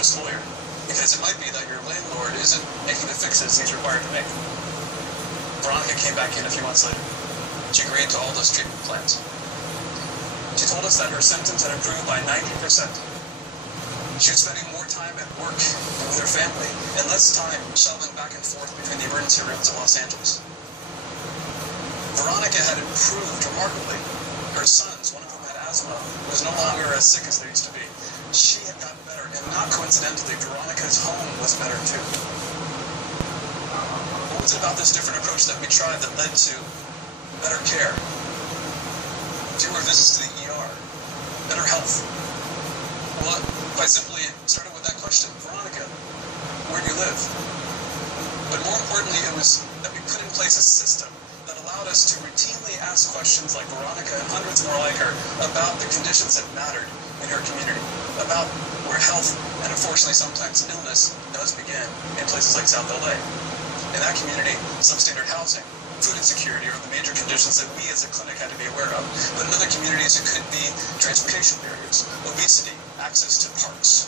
psychiatrist lawyer, because it might be that your landlord isn't making the fixes he's required to make. Veronica came back in a few months later. She agreed to all those treatment plans. She told us that her symptoms had improved by 90%. She was spending more time at work and with her family, and less time shuttling back and forth between the emergency rooms of Los Angeles. Veronica had improved remarkably. Her sons, one of whom had asthma, was no longer as sick as they used to be. She had gotten better, and not coincidentally, Veronica's home was better too. What was it about this different approach that we tried that led to better care, fewer visits to the ER, better health? Well, quite simply, it started with that question: Veronica, where do you live? But more importantly, it was that we put in place a system that allowed us to routinely ask questions like Veronica and hundreds more like her about the conditions that mattered in her community, about where health and unfortunately sometimes illness does begin in places like South LA. In that community, substandard housing, food insecurity are the major conditions that we as a clinic had to be aware of. But in other communities, it could be transportation barriers, obesity, access to parks,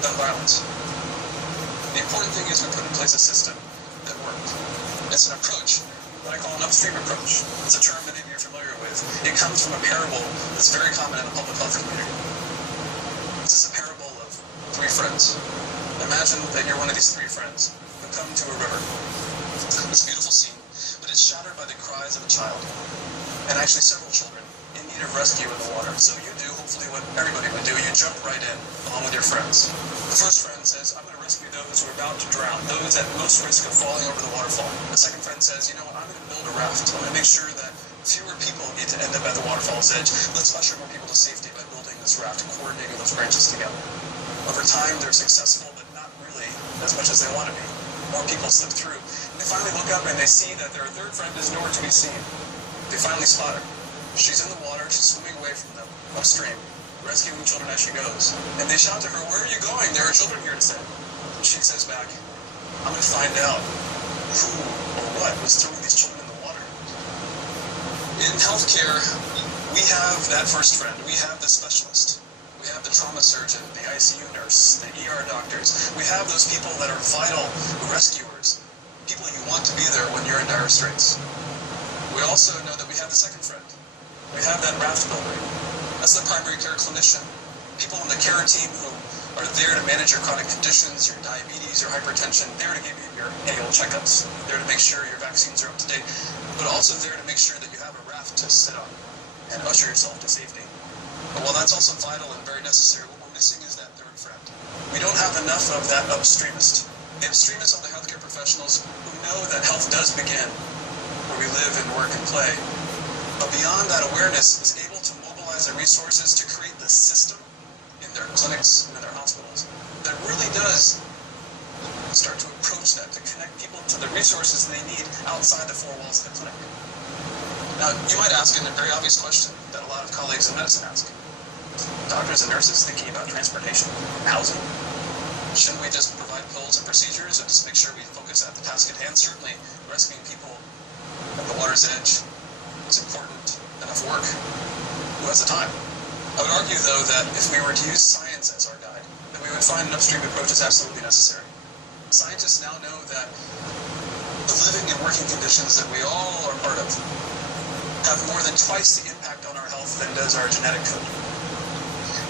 gun violence. The important thing is we put in place a system that worked. It's an approach that I call an upstream approach. It's a term many of you are familiar with. It comes from a parable that's very common in the public health community. This is a parable of three friends. Imagine that you're one of these three friends who come to a river. It's a beautiful scene, but it's shattered by the cries of a child, and actually several children in need of rescue in the water. So you do, hopefully, what everybody would do. You jump right in, along with your friends. The first friend says, I'm going to rescue those who are about to drown, those at most risk of falling over the waterfall. The second friend says, you know what, I'm going to build a raft. I'm going to make sure that fewer people need to end up at the waterfall's edge. Let's usher more people to safety by building this raft and coordinating those branches together. Over time, they're successful, but not really as much as they want to be. More people slip through. They finally look up and they see that their third friend is nowhere to be seen. They finally spot her. She's in the water, she's swimming away from them, upstream, rescuing children as she goes. And they shout to her, where are you going? There are children here to save. And she says back, I'm going to find out who or what was throwing these children in the water. In healthcare, we have that first friend. We have the specialist. We have the trauma surgeon, the ICU nurse, the ER doctors. We have those people that are vital rescuers, people you want to be there when you're in dire straits. We also know that we have the second friend. We have that raft builder. That's the primary care clinician. People on the care team who are there to manage your chronic conditions, your diabetes, your hypertension, there to give you your annual checkups, there to make sure your vaccines are up to date, but also there to make sure that you have a raft to sit on and usher yourself to safety. But while that's also vital and very necessary, what we're missing is that third friend. We don't have enough of that upstreamist. The upstreamists are the healthcare professionals who know that health does begin where we live and work and play. But beyond that awareness, is able to mobilize their resources to create the system in their clinics and in their hospitals that really does start to approach that, to connect people to the resources they need outside the four walls of the clinic. Now, you might ask a very obvious question that a lot of colleagues in medicine ask. Doctors and nurses thinking about transportation, housing. Shouldn't we just provide pills and procedures and just make sure we focus at the task at hand? Certainly, rescuing people at the water's edge is important enough work. Who has the time? I would argue, though, that if we were to use science as our guide, that we would find an upstream approach is absolutely necessary. Scientists now know that the living and working conditions that we all are part of have more than twice the impact on our health than does our genetic code.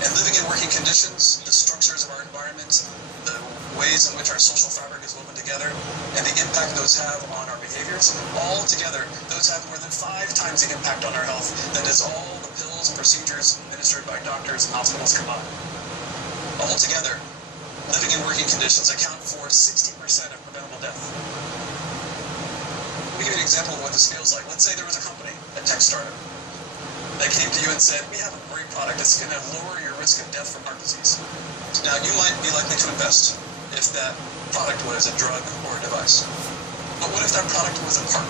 And living and working conditions, the structures of our environment, the ways in which our social fabric is woven together, and the impact those have on our behaviors, all together, those have more than 5 times the impact on our health than does all the pills and procedures administered by doctors and hospitals combined. Altogether, living and working conditions account for 60% of preventable death. Let me give you an example of what this feels like. Let's say there was a company, a tech startup, that came to you and said, we have a great product that's going to lower your risk of death from heart disease. Now, you might be likely to invest if that product was a drug or a device. But what if that product was a park?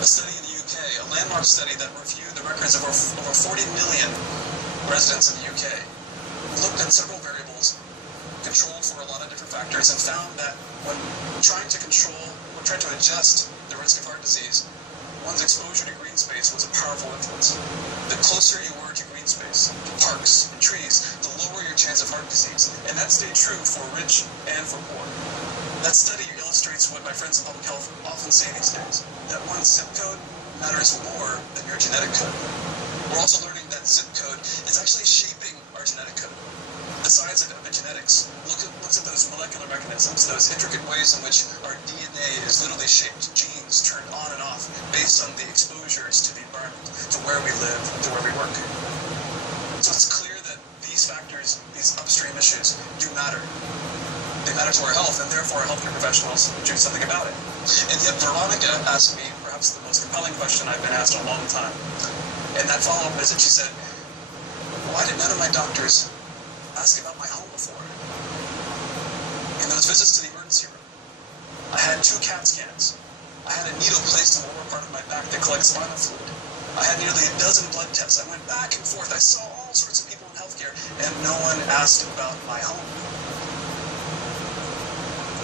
A study in the UK, a landmark study that reviewed the records of over 40 million residents in the UK, looked at several variables, controlled for a lot of different factors, and found that when trying to adjust the risk of heart disease, one's exposure to green space was a powerful influence. The closer you were to green space, to parks and trees, the lower your chance of heart disease. And that stayed true for rich and for poor. That study illustrates what my friends in public health often say these days, that one's zip code matters more than your genetic code. We're also learning that zip code is actually shaping our genetic code. The science of epigenetics looks at those molecular mechanisms, those intricate ways in which our DNA is literally shaped, genes turned on and off based on the exposures to the environment, to where we live, to where we work. So it's clear that these factors, these upstream issues, do matter. They matter to our health, and therefore healthcare professionals do something about it. And yet Veronica asked me perhaps the most compelling question I've been asked in a long time. In that follow-up visit, she said, why did none of my doctors ask about my home before? In those visits to the emergency room, I had 2 CAT scans. I had a needle placed in the lower part of my back to collect spinal fluid. I had nearly a dozen blood tests. I went back and forth. I saw all sorts of people in healthcare, and no one asked about my home.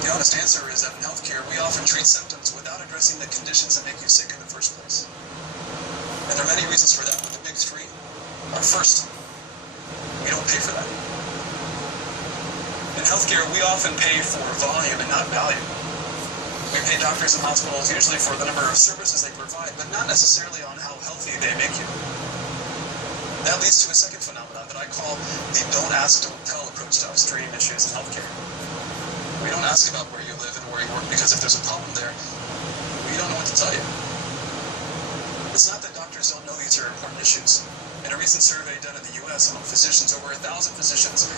The honest answer is that in healthcare, we often treat symptoms without addressing the conditions that make you sick in the first place. And there are many reasons for that, but the big 3 are: first, we don't pay for that. In healthcare, we often pay for volume and not value. We pay doctors and hospitals usually for the number of services they provide, but not necessarily on how healthy they make you. That leads to a second phenomenon that I call the don't ask, don't tell approach to upstream issues in healthcare. We don't ask about where you live and where you work, because if there's a problem there, we don't know what to tell you. It's not that doctors don't know these are important issues. In a recent survey done in the US among physicians, over 1,000 physicians,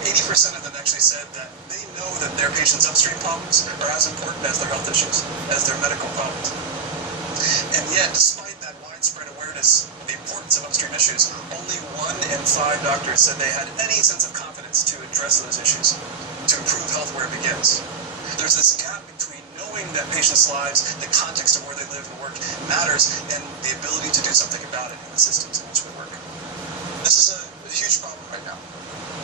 80% of them actually said that they know that their patients' upstream problems are as important as their health issues, as their medical problems. And yet, despite that widespread awareness of the importance of upstream issues, only 1 in 5 doctors said they had any sense of confidence to address those issues, to improve health where it begins. There's this gap between knowing that patients' lives, the context of where they live and work matters, and the ability to do something about it in the systems in which we work. This is a huge problem right now,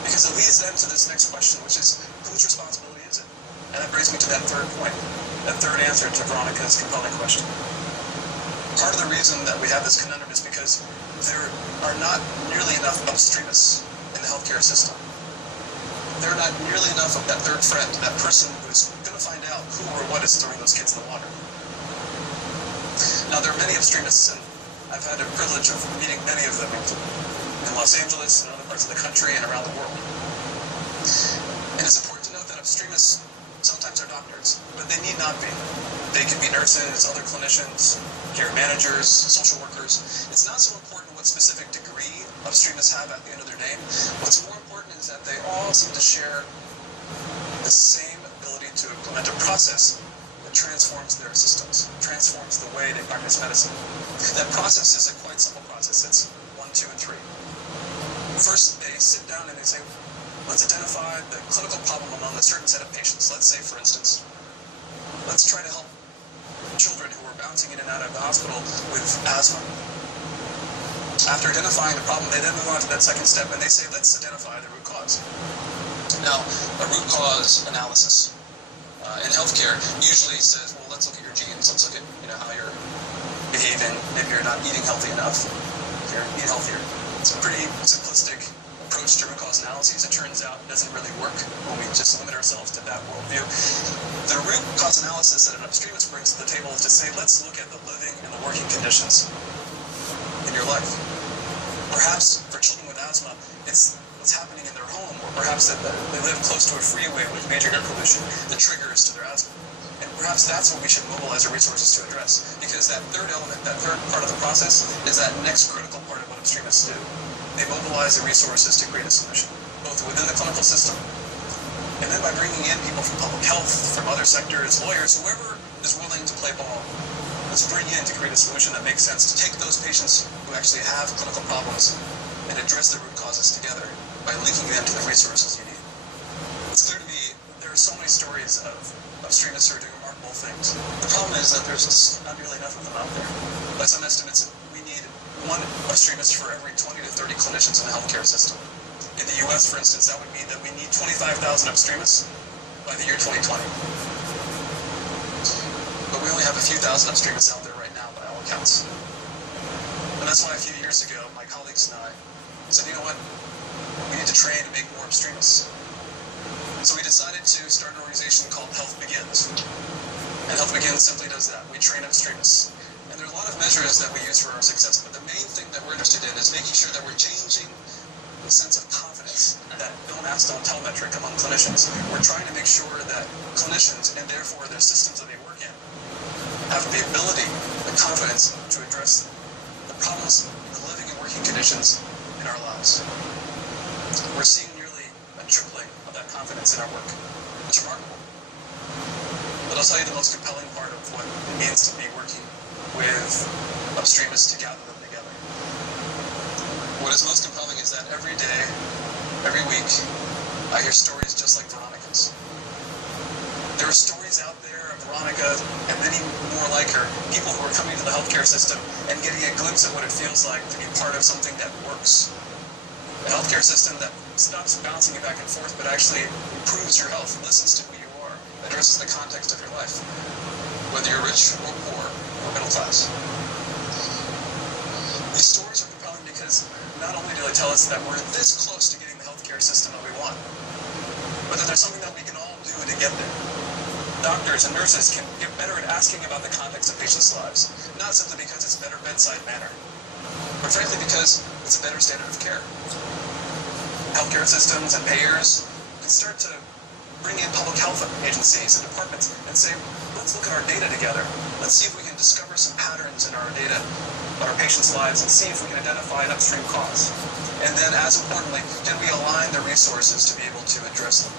because it leads then to this next question, which is, whose responsibility is it? And that brings me to that third point, that third answer to Veronica's compelling question. Part of the reason that we have this conundrum is because there are not nearly enough upstreamists in the healthcare system. There are not nearly enough of that third friend, that person who's going to find out who or what is throwing those kids in the water. Now, there are many upstreamists, and I've had the privilege of meeting many of them in Los Angeles and other parts of the country and around the world. And it's important to note that upstreamists sometimes are doctors, but they need not be. They can be nurses, other clinicians, care managers, social workers. It's not so important what specific degree upstreamists have at the end of their name. What's more important is that they all seem to share the same ability to implement a process that transforms their systems, transforms the way they practice medicine. That process is a quite simple process. It's 1, 2, and 3. First, they sit down and they say, let's identify the clinical problem among a certain set of patients. Let's say, for instance, let's try to help children who are bouncing in and out of the hospital with asthma. After identifying the problem, they then move on to that second step, and they say, let's identify the root cause. Now, a root cause analysis in healthcare usually says, well, let's look at your genes, let's look at how you're behaving, maybe you're not eating healthy enough, eat healthier. It's a pretty simplistic approach to root cause analyses. It turns out it doesn't really work when we just limit ourselves to that worldview. The root cause analysis that an upstreamist brings to the table is to say, let's look at the living and the working conditions in your life. Perhaps for children with asthma, it's what's happening in their home, or perhaps that they live close to a freeway with major air pollution, the triggers to their asthma. And perhaps that's what we should mobilize our resources to address, because that third element, that third part of the process, is that next critical part of what upstreamists do. They mobilize the resources to create a solution, both within the clinical system, and then by bringing in people from public health, from other sectors, lawyers, whoever is willing to play ball. Let's bring in to create a solution that makes sense, to take those patients who actually have clinical problems and address the root causes together by linking them to the resources you need. It's clear to me there are so many stories of upstreamists who are doing remarkable things. The problem is that there's just not really enough of them out there. By some estimates, we need 1 upstreamist for every 20 to 30 clinicians in the healthcare system. In the US, for instance, that would mean that we need 25,000 upstreamists by the year 2020. But we only have a few thousand upstreamists out there right now by all counts. And that's why a few years ago, my colleagues and I said, you know what, we need to train and make more upstreamists. So we decided to start an organization called Health Begins. And Health Begins simply does that. We train upstreamists. And there are a lot of measures that we use for our success, but the main thing that we're interested in is making sure that we're changing the sense of confidence, that don't ask, don't tell metric among clinicians. We're trying to make sure that clinicians, and therefore their systems that they work in, have the ability, the confidence to address the problems, the living and working conditions in our lives. We're seeing nearly a tripling of that confidence in our work. It's remarkable. But I'll tell you the most compelling part of what it means to be working with upstreamists to gather them together. What is most compelling is that every day, every week, I hear stories just like Veronica's. There are stories out there of Veronica and many more like her, people who are coming to the healthcare system and getting a glimpse of what it feels like to be part of something that works. A healthcare system that stops bouncing you back and forth, but actually improves your health, listens to who you are, addresses the context of your life, whether you're rich or poor or middle class. These stories are compelling because not only do they tell us that we're this close to getting the healthcare system that we want, but that there's something that we can all do to get there. Doctors and nurses can get better at asking about the context of patients' lives, not simply because it's better bedside manner, but frankly because it's a better standard of care. Healthcare systems and payers can start to bring in public health agencies and departments and say, let's look at our data together. Let's see if we can discover some patterns in our data about our patients' lives and see if we can identify an upstream cause. And then, as importantly, can we align the resources to be able to address them?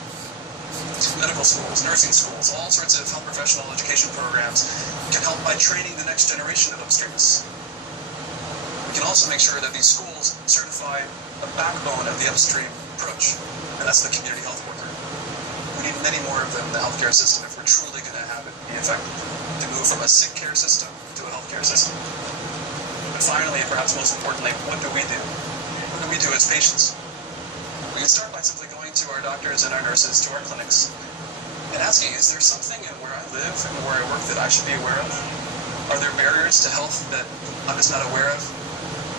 Medical schools, nursing schools, all sorts of health professional education programs can help by training the next generation of upstreamists. We can also make sure that these schools certify a backbone of the upstream approach, and that's the community health worker. We need many more of them in the healthcare system if we're truly going to have it be effective, to move from a sick care system to a healthcare system. But finally, and perhaps most importantly, what do we do? What do we do as patients? We can start by simply going to our doctors and our nurses, to our clinics, and asking, is there something in where I live and where I work that I should be aware of? Are there barriers to health that I'm just not aware of?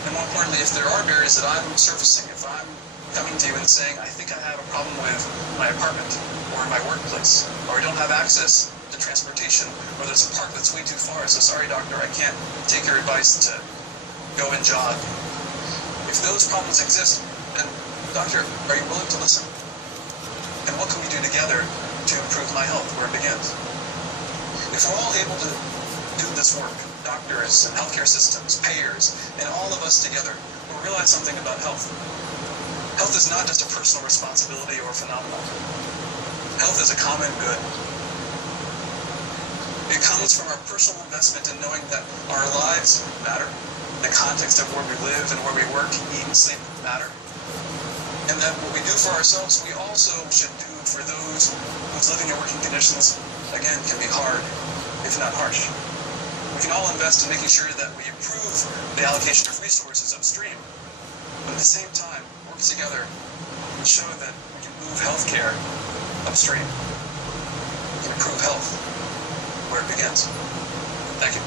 And more importantly, if there are barriers that I'm surfacing, if I'm coming to you and saying, I think I have a problem with my apartment or my workplace, or I don't have access to transportation, or there's a park that's way too far, so sorry doctor, I can't take your advice to go and jog. If those problems exist, then doctor, are you willing to listen? And what can we do together to improve my health where it begins? If we're all able to do this work, doctors and healthcare systems, payers, and all of us together, we'll realize something about health. Health is not just a personal responsibility or phenomenon. Health is a common good. It comes from our personal investment in knowing that our lives matter, the context of where we live and where we work, eat and sleep matter. And that what we do for ourselves, we also should do for those whose living and working conditions, again, can be hard, if not harsh. We can all invest in making sure that we improve the allocation of resources upstream, but at the same time, work together and show that we can move healthcare upstream. We can improve health where it begins. Thank you.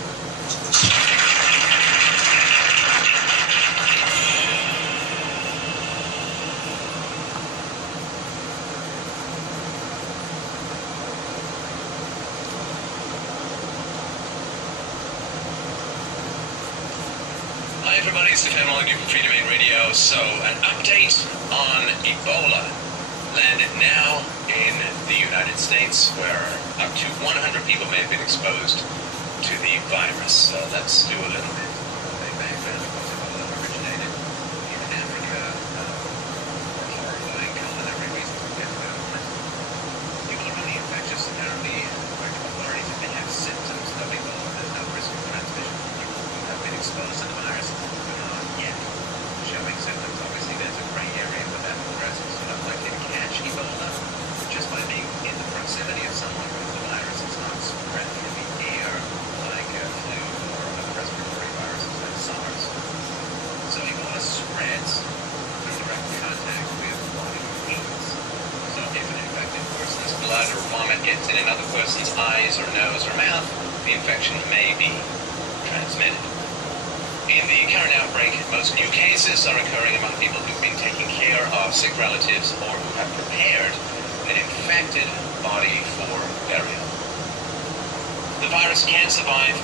Hi everybody, it's Stefan Molyneux from Free Domain Radio. So, an update on Ebola. Landed now in the United States, where up to 100 people may have been exposed to the virus. So let's do a little bit of a background of Ebola originated in Africa. For horrifying culinary reasons, we get to go. People are really infectious, apparently. Authorities have been have symptoms of Ebola. There's no risk of transmission. People who have been exposed to the virus but not yet showing symptoms. Obviously, there's a gray area with that progressive, so not likely to catch Ebola just by being in the proximity of someone with the virus. It's not spread through the air like flu or other respiratory viruses like SARS. So Ebola spreads through direct contact with one who eats. So if an infected person's blood or vomit gets in another person's eyes or nose or mouth, the infection may be transmitted. In the current outbreak, most new cases are occurring among people who've been taking care of sick relatives or who have prepared an infected body for burial. The virus can survive